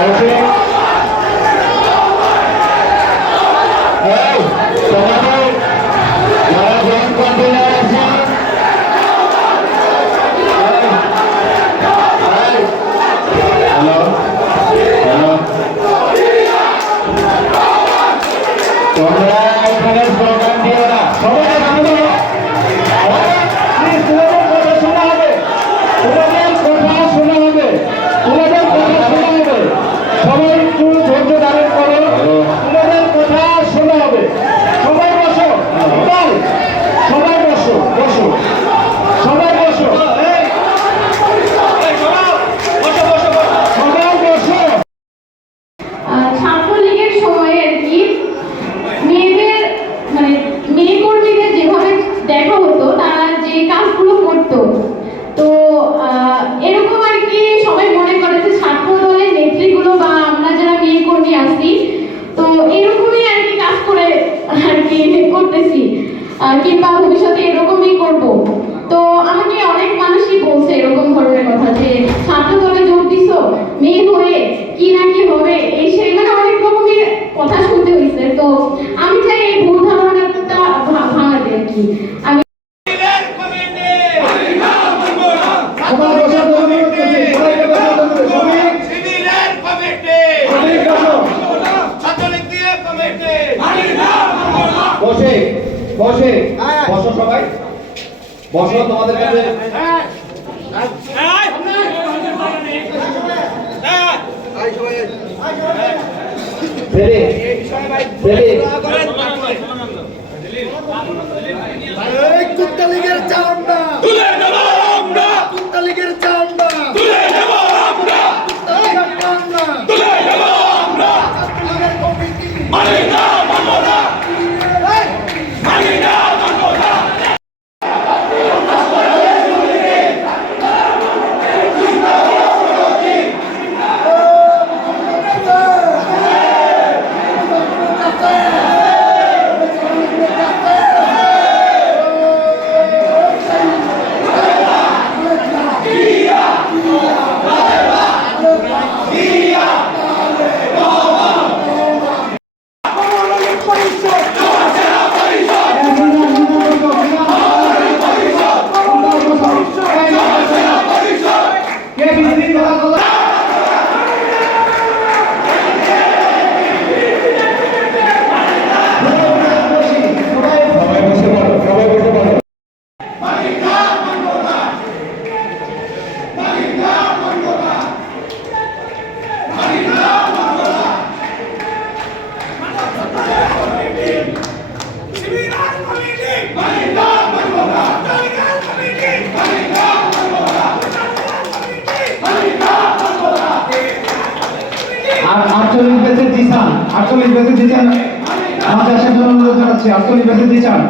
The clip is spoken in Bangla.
好，谢谢。বলছে এরকম ধরনের কথা যে ছাত্র দলে যোগ দিছো? মেয়ে হয়ে কি না কি হবে? এই সেই মানে অনেক রকমের কথা শুনতে হয়েছে। তো আমি চাই এই ভুল ধারণাটা ভাঙাতে আর কি। আমি বসে বসে। বসো সবাই। বসো তোমাদের কাছে। কুত্তালি। আটচল্লিশ বেসের জিসান আটচল্লিশ বেসের দিচ্ছেন আমাদের আসার জন্য অনুরোধ জানাচ্ছি আটচল্লিশ বেসের জিসান